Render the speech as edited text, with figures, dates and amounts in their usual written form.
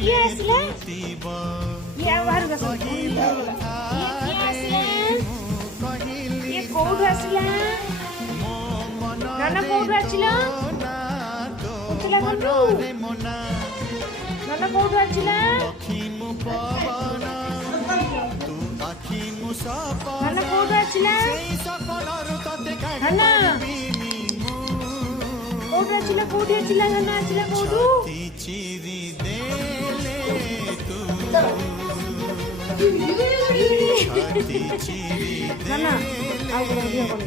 କିଏ ଆସିଲା? ଇଏ ଆଉ ବାହାରକୁ ଆସ। ଇଏ କିଏ ଆସିଲା? ଇଏ କୋଉଠୁ ଆସିଲା? ନନା କୋଉଠୁ ଆସିଲ? ଉଠିଲା ଘରୁ? ନନା କୋଉଠୁ ଆସିଲା? ନନା କୋଉଠୁ ଆସିଲା? ନନା କୋଉଠୁ ଆସିଲା? କୋଉଠି ଆସିଲା? ନନା ଆସିଲା କୋଉଠୁ? ନନା ଆଉ ଗୋଟେ ଭିଡ଼ିଓ କର।